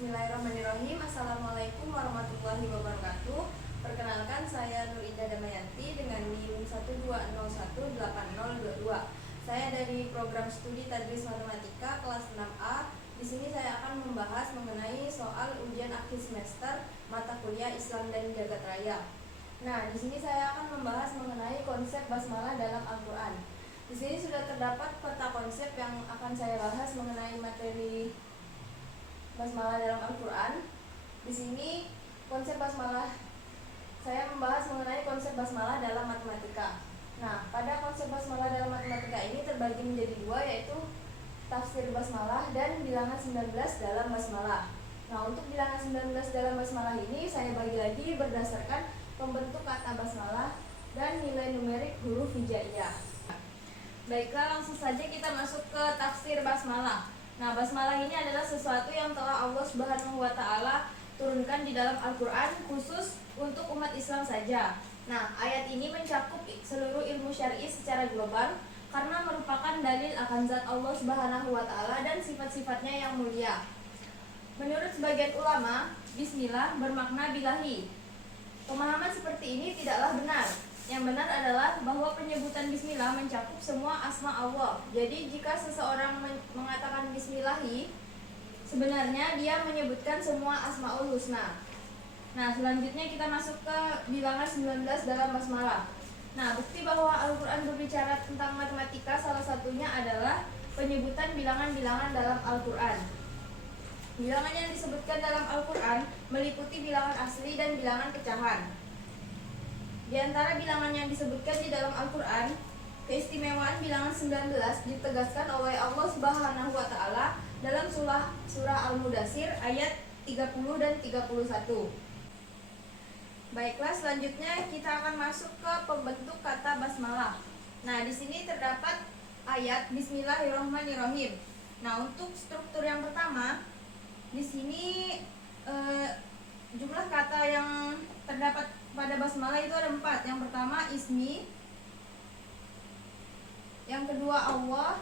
Bismillahirrahmanirrahim. Assalamualaikum warahmatullahi wabarakatuh. Perkenalkan, saya Nur Indah Damayanti dengan NIM 120180022. Saya dari program studi Tadris Matematika kelas 6A. Di sini saya akan membahas mengenai soal ujian akhir semester mata kuliah Islam dan Jagat Raya. Nah, di sini saya akan membahas mengenai konsep basmalah dalam Al-Qur'an. Di sini sudah terdapat peta konsep yang akan saya bahas mengenai materi basmalah dalam Al-Quran. Di sini konsep basmalah, saya membahas mengenai konsep basmalah dalam matematika. Nah, pada konsep basmalah dalam matematika ini terbagi menjadi dua, yaitu tafsir basmalah dan bilangan 19 dalam basmalah. Nah, untuk bilangan 19 dalam basmalah ini saya bagi lagi berdasarkan pembentuk kata basmalah dan nilai numerik huruf hijaiyah. Baiklah, langsung saja kita masuk ke tafsir basmalah. Nah, basmalah ini adalah sesuatu yang telah Allah Subhanahu wa Ta'ala turunkan di dalam Al-Quran khusus untuk umat Islam saja. Nah, ayat ini mencakup seluruh ilmu syar'i secara global karena merupakan dalil akan zat Allah Subhanahu wa Ta'ala dan sifat-sifatnya yang mulia. Menurut sebagian ulama, bismillah bermakna bilahi. Pemahaman seperti ini tidaklah benar. Yang benar adalah bahwa penyebutan bismillah mencakup semua asma Allah. Jadi jika seseorang mengatakan bismillahi, sebenarnya dia menyebutkan semua asmaul husna. Nah, selanjutnya kita masuk ke bilangan 19 dalam basmalah. Nah, bukti bahwa Al-Quran berbicara tentang matematika salah satunya adalah penyebutan bilangan-bilangan dalam Al-Quran. Bilangan yang disebutkan dalam Al-Quran meliputi bilangan asli dan bilangan pecahan. Di antara bilangan yang disebutkan di dalam Al-Quran, keistimewaan bilangan 19 ditegaskan oleh Allah Subhanahu wa Ta'ala dalam surah Al-Mudaththir ayat 30 dan 31. Baiklah, selanjutnya kita akan masuk ke pembentuk kata basmalah. Nah, di sini terdapat ayat Bismillahirrahmanirrahim. Nah, untuk struktur yang pertama, di sini jumlah kata yang terdapat pada basmalah itu ada 4. Yang pertama ismi, yang kedua Allah,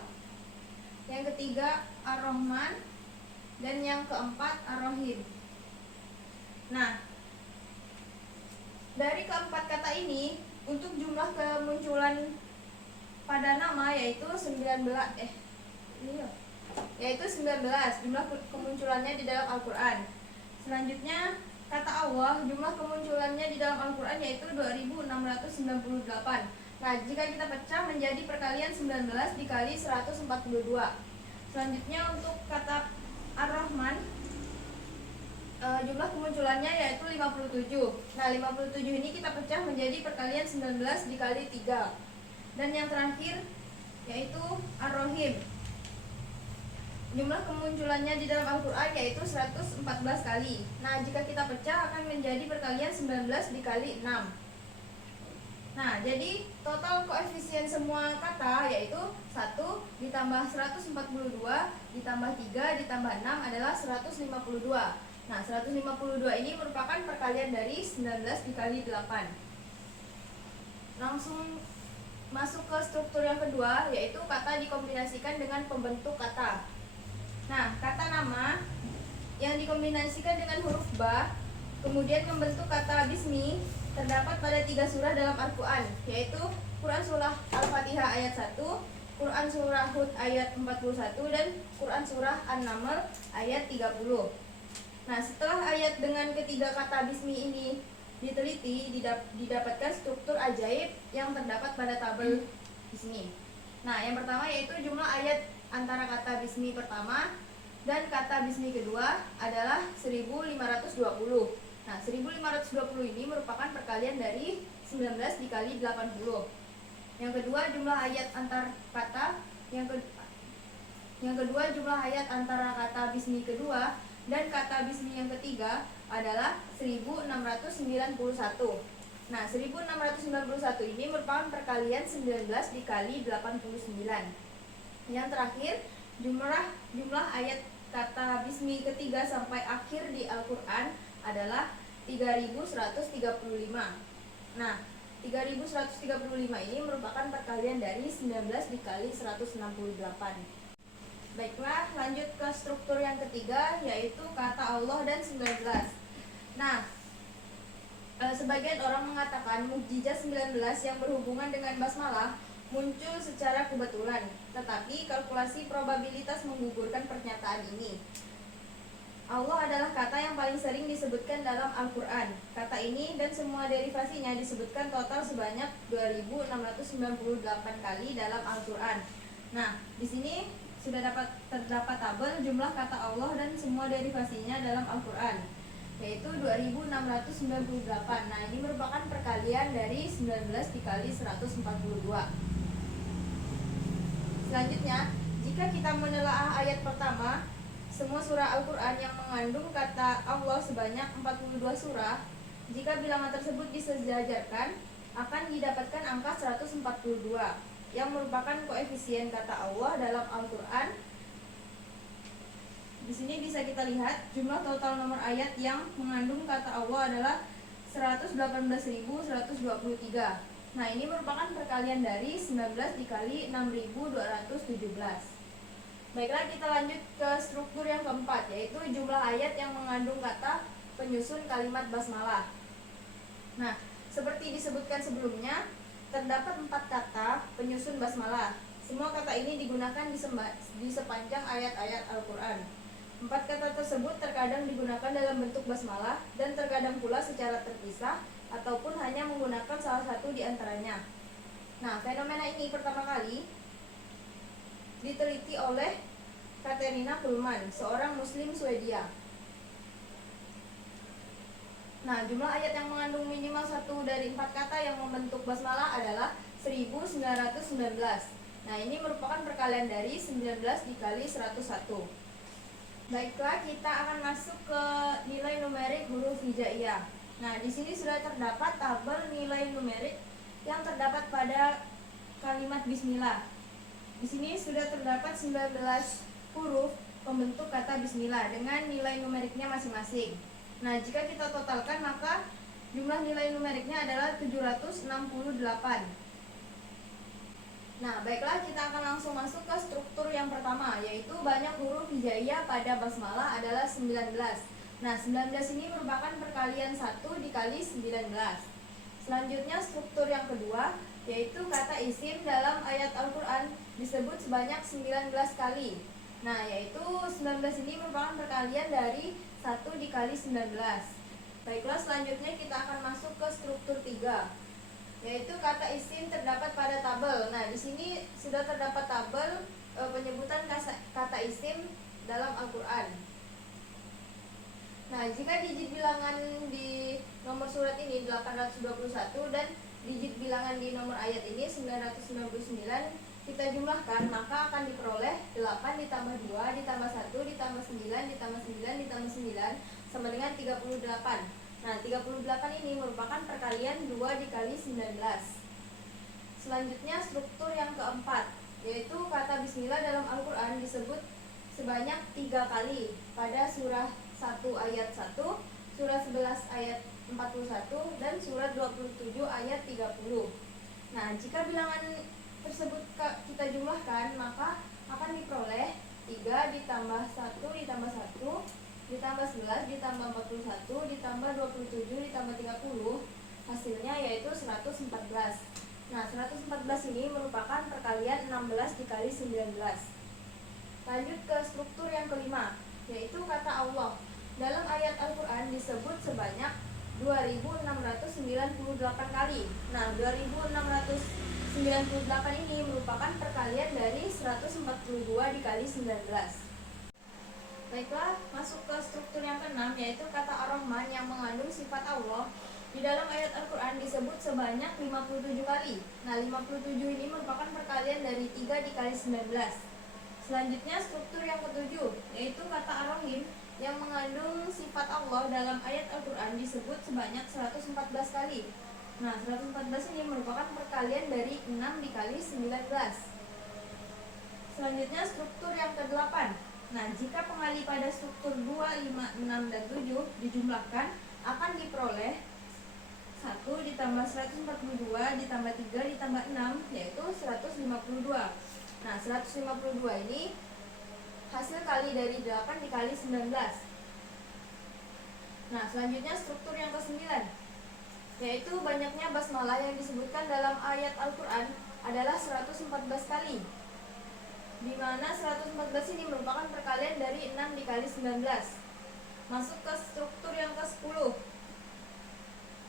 yang ketiga Ar-Rahman, dan yang keempat Ar-Rahim. Nah, dari keempat kata ini untuk jumlah kemunculan pada nama yaitu 19 jumlah kemunculannya di dalam Al-Quran. Selanjutnya kata Allah, jumlah kemunculannya di dalam Al-Quran yaitu 2698. Nah, jika kita pecah menjadi perkalian 19 dikali 142. Selanjutnya untuk kata Ar-Rahman, jumlah kemunculannya yaitu 57. Nah, 57 ini kita pecah menjadi perkalian 19 dikali 3. Dan yang terakhir yaitu Ar-Rahim, jumlah kemunculannya di dalam Al-Quran yaitu 114 kali. Nah, jika kita pecah akan menjadi perkalian 19 dikali 6. Nah, jadi total koefisien semua kata yaitu 1 ditambah 142 ditambah 3 ditambah 6 adalah 152. Nah, 152 ini merupakan perkalian dari 19 dikali 8. Langsung masuk ke struktur yang kedua, yaitu kata dikombinasikan dengan pembentuk kata. Nah, kata nama yang dikombinasikan dengan huruf ba kemudian membentuk kata bismi terdapat pada 3 surah dalam Al-Quran, yaitu Quran surah Al-Fatihah ayat 1, Quran surah Hud ayat 41, dan Quran surah An-Naml ayat 30. Nah, setelah ayat dengan ketiga kata bismi ini diteliti, didapatkan struktur ajaib yang terdapat pada tabel di sini. Nah, yang pertama yaitu jumlah ayat antara kata bismi pertama dan kata bismi kedua adalah 1520. Nah, 1520 ini merupakan perkalian dari 19 dikali 80. Yang kedua jumlah ayat antar kata, yang kedua jumlah ayat antara kata bismi kedua dan kata bismi yang ketiga adalah 1691. Nah, 1691 ini merupakan perkalian 19 dikali 89. Yang terakhir, jumlah ayat kata bismi ketiga sampai akhir di Al-Quran adalah 3135. Nah, 3135 ini merupakan perkalian dari 19 dikali 168. Baiklah, lanjut ke struktur yang ketiga, yaitu kata Allah dan 19. Nah, sebagian orang mengatakan mukjizat 19 yang berhubungan dengan basmalah muncul secara kebetulan, tetapi kalkulasi probabilitas menggugurkan pernyataan ini. Allah adalah kata yang paling sering disebutkan dalam Al-Quran. Kata ini dan semua derivasinya disebutkan total sebanyak 2698 kali dalam Al-Quran. Nah, di sini sudah terdapat tabel jumlah kata Allah dan semua derivasinya dalam Al-Quran, yaitu 2698. Nah, ini merupakan perkalian dari 19 dikali 142. Selanjutnya, jika kita menelaah ayat pertama, semua surah Al-Quran yang mengandung kata Allah sebanyak 42 surah, jika bilangan tersebut disejajarkan, akan didapatkan angka 142, yang merupakan koefisien kata Allah dalam Al-Quran. Di sini bisa kita lihat jumlah total nomor ayat yang mengandung kata Allah adalah 118.123. Nah, ini merupakan perkalian dari 19 dikali 6.217. Baiklah, kita lanjut ke struktur yang keempat, yaitu jumlah ayat yang mengandung kata penyusun kalimat basmalah. Nah, seperti disebutkan sebelumnya, terdapat 4 kata penyusun basmalah. Semua kata ini digunakan di sepanjang ayat-ayat Al-Quran. 4 kata tersebut terkadang digunakan dalam bentuk basmalah dan terkadang pula secara terpisah ataupun hanya menggunakan salah satu di antaranya. Nah, fenomena ini pertama kali diteliti oleh Katerina Kuhlman, seorang muslim Swedia. Nah, jumlah ayat yang mengandung minimal 1 dari 4 kata yang membentuk basmalah adalah 1919. Nah, ini merupakan perkalian dari 19 dikali 101. Baiklah, kita akan masuk ke nilai numerik huruf hijaiyah. Nah, di sini sudah terdapat tabel nilai numerik yang terdapat pada kalimat bismillah. Di sini sudah terdapat 19 huruf pembentuk kata bismillah dengan nilai numeriknya masing-masing. Nah, jika kita totalkan maka jumlah nilai numeriknya adalah 768. Nah, baiklah, kita akan langsung masuk ke struktur yang pertama, yaitu banyak huruf hijaiyah pada basmalah adalah 19. Nah, 19 ini merupakan perkalian 1 dikali 19. Selanjutnya struktur yang kedua, yaitu kata isim dalam ayat Al-Quran disebut sebanyak 19 kali. Nah, yaitu 19 ini merupakan perkalian dari 1 dikali 19. Baiklah, selanjutnya kita akan masuk ke struktur 3, yaitu kata isim terdapat pada tabel. Nah, di sini sudah terdapat tabel penyebutan kata isim dalam Al-Quran. Nah, jika digit bilangan di nomor surat ini 821 dan digit bilangan di nomor ayat ini 999 kita jumlahkan, maka akan diperoleh 8 ditambah 2 ditambah 1 ditambah 9 ditambah 9 ditambah 9 sama dengan 38. Nah, 38 ini merupakan perkalian 2 dikali 19. Selanjutnya struktur yang keempat, yaitu kata bismillah dalam Al-Quran disebut sebanyak 3 kali pada surah 1 ayat 1, surah 11 ayat 41, dan surah 27 ayat 30. Nah, jika bilangan tersebut kita jumlahkan, maka akan diperoleh 3 ditambah 1 ditambah 1 ditambah 11 ditambah 41 ditambah 27 ditambah 30, hasilnya yaitu 114. Nah, 114 ini merupakan perkalian 16 dikali 19. Lanjut ke struktur yang kelima, yaitu kata Allah. Dalam ayat Al-Quran disebut sebanyak 2698 kali. Nah, 2698 ini merupakan perkalian dari 142 dikali 19. Baiklah, masuk ke struktur yang keenam, yaitu kata Ar-Rahman yang mengandung sifat Allah. Di dalam ayat Al-Quran disebut sebanyak 57 kali. Nah, 57 ini merupakan perkalian dari 3 dikali 19. Selanjutnya struktur yang ketujuh, yaitu kata Ar-Rahim yang mengandung sifat Allah dalam ayat Al-Quran disebut sebanyak 114 kali. Nah, 114 ini merupakan perkalian dari 6 dikali 19. Selanjutnya struktur yang ke-8. Nah, jika pengali pada struktur 2, 5, 6, dan 7 dijumlahkan, akan diperoleh 1 ditambah 142 ditambah 3 ditambah 6, yaitu 152. Nah, 152 ini hasil kali dari 8 dikali 19. Nah, selanjutnya struktur yang ke-9, yaitu banyaknya basmalah yang disebutkan dalam ayat Al-Quran adalah 114 kali, di mana 114 ini merupakan perkalian dari 6 dikali 19. Masuk ke struktur yang ke-10.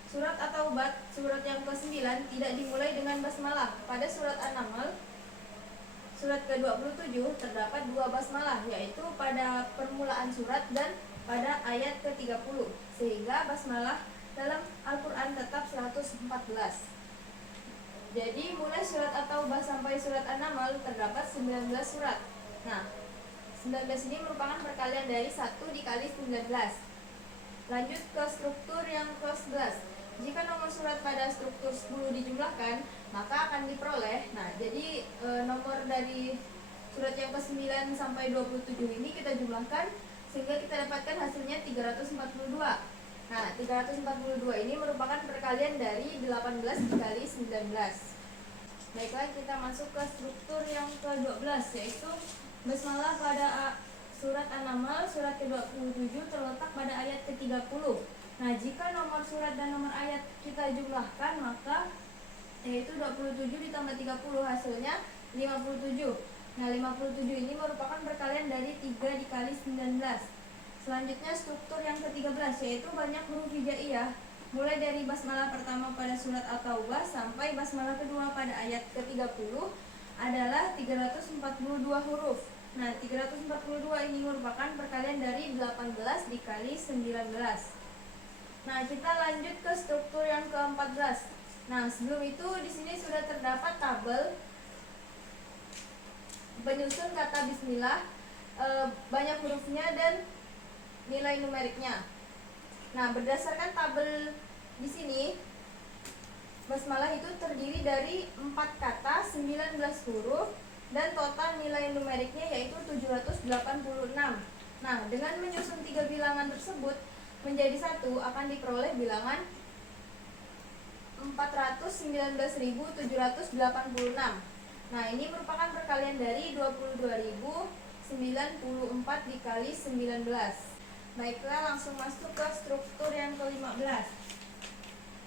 Surat At-Taubah, surat yang ke-9, tidak dimulai dengan basmalah. Pada surat An-Naml, surat ke-27, terdapat 2 basmalah, yaitu pada permulaan surat dan pada ayat ke-30, sehingga basmalah dalam Al-Quran tetap 114. Jadi mulai surat At-Taubah sampai surat An-Naml terdapat 19 surat. Nah, 19 ini merupakan perkalian dari 1 dikali 19. Lanjut ke struktur yang ke-11. Jika nomor surat pada struktur 10 dijumlahkan, maka akan diperoleh. Nah, jadi nomor dari surat yang ke-9 sampai 27 ini kita jumlahkan sehingga kita dapatkan hasilnya 342. Nah, 342 ini merupakan perkalian dari 18 dikali 19. Baiklah, kita masuk ke struktur yang ke-12, yaitu basmalah pada surat An-Naml surat ke-27 terletak pada ayat ke-30. Nah, jika nomor surat dan nomor ayat kita jumlahkan, maka yaitu 27 ditambah 30 hasilnya 57. Nah, 57 ini merupakan perkalian dari 3 dikali 19. Selanjutnya struktur yang ke-13, yaitu banyak huruf hijaiyah, mulai dari basmalah pertama pada surat At-Taubah sampai basmalah kedua pada ayat ke-30 adalah 342 huruf. Nah, 342 ini merupakan perkalian dari 18 dikali 19. Nah, kita lanjut ke struktur yang ke-14. Nah, sebelum itu di sini sudah terdapat tabel penyusun kata bismillah, banyak hurufnya dan nilai numeriknya. Nah, berdasarkan tabel di sini, basmalah itu terdiri dari 4 kata, 19 huruf, dan total nilai numeriknya yaitu 786. Nah, dengan menyusun 3 bilangan tersebut menjadi satu akan diperoleh bilangan 419.786. Nah, ini merupakan perkalian dari 22.094 dikali 19. Baiklah, langsung masuk ke struktur yang ke-15.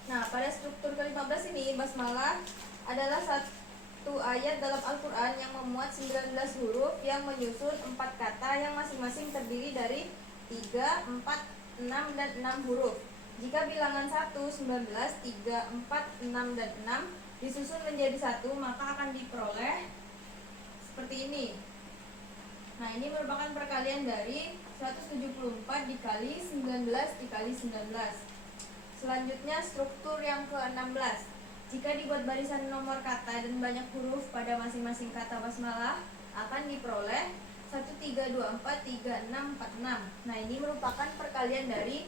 Nah, pada struktur ke-15 ini basmalah adalah satu ayat dalam Al-Quran yang memuat 19 huruf yang menyusun 4 kata yang masing-masing terdiri dari 3, 4, 6, dan 6 huruf. Jika bilangan 1, 19, 3, 4, 6, dan 6 disusun menjadi satu, maka akan diperoleh seperti ini. Nah, ini merupakan perkalian dari 174 dikali 19 dikali 19. Selanjutnya struktur yang ke-16. Jika dibuat barisan nomor kata dan banyak huruf pada masing-masing kata basmalah, akan diperoleh 1, 3, 2, 4, 3, 6, 4, 6. Nah, ini merupakan perkalian dari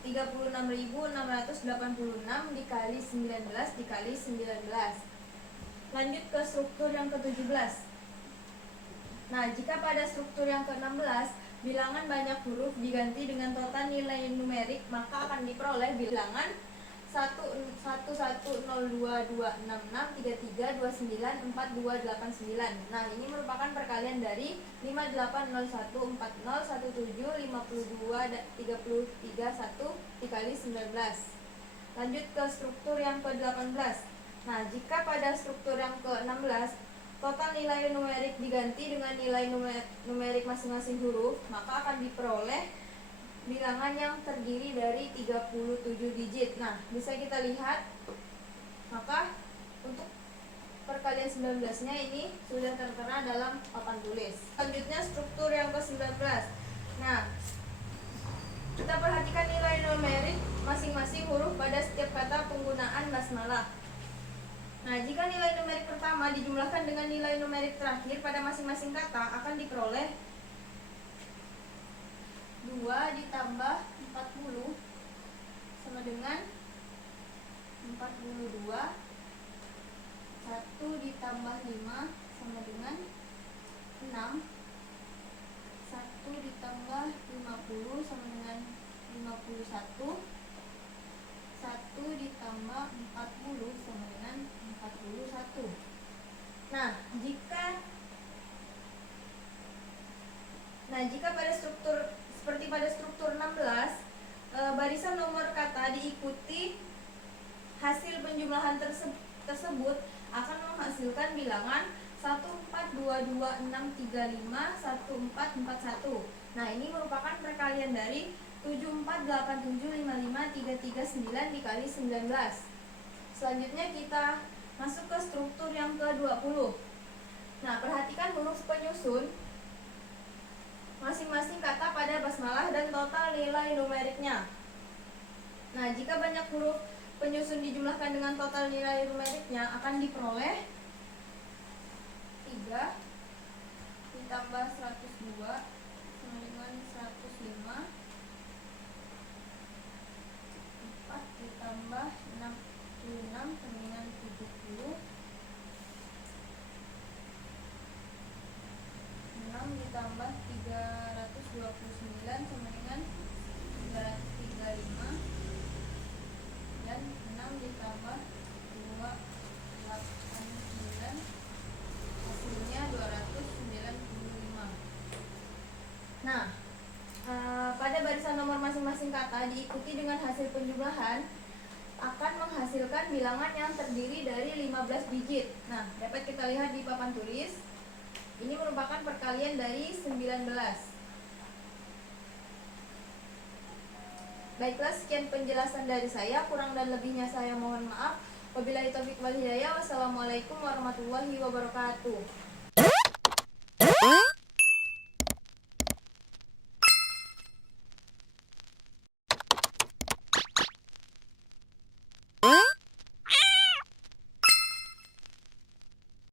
36.686 dikali 19 dikali 19. Lanjut ke struktur yang ke-17. Nah, jika pada struktur yang ke-16 bilangan banyak huruf diganti dengan total nilai numerik, maka akan diperoleh bilangan 110226633294289. Nah, ini merupakan perkalian dari 580140175233 dikali 19. Lanjut ke struktur yang ke-18. Nah, jika pada struktur yang ke-16 total nilai numerik diganti dengan nilai numerik masing-masing huruf, maka akan diperoleh bilangan yang terdiri dari 37 digit. Nah, bisa kita lihat, maka untuk perkalian 19-nya ini sudah tertera dalam papan tulis. Selanjutnya struktur yang ke-19. Nah, kita perhatikan nilai numerik masing-masing huruf pada setiap kata penggunaan basmalah. Nah, jika nilai numerik pertama dijumlahkan dengan nilai numerik terakhir pada masing-masing kata, akan diperoleh 2 ditambah 40 sama dengan 42. 1 ditambah 5 sama dengan 6. 1 ditambah 50 sama dengan 51. 1 ditambah 40 sama dengan 41. Nah, jika jika seperti pada struktur 16, barisan nomor kata diikuti hasil penjumlahan tersebut akan menghasilkan bilangan 14226351441. Nah, ini merupakan perkalian dari 7487553339 dikali 19. Selanjutnya kita masuk ke struktur yang ke-20. Nah, perhatikan huruf penyusun masing-masing kata pada basmalah dan total nilai numeriknya. Nah, jika banyak huruf penyusun dijumlahkan dengan total nilai numeriknya akan diperoleh 3 ditambah 102 sama dengan 105, 4 ditambah 66 sama dengan 70, 6 ditambah 329 sama dengan 335, dan 6 ditambah 289 hasilnya 295. Nah, pada barisan nomor masing-masing kata diikuti dengan hasil penjumlahan akan menghasilkan bilangan yang terdiri dari 15 digit. Nah, dapat kita lihat di papan tulis. Ini merupakan perkalian dari 19. Baiklah, sekian penjelasan dari saya. Kurang dan lebihnya saya mohon maaf. Wabillahi taufiq wal hidayah. Wassalamualaikum warahmatullahi wabarakatuh.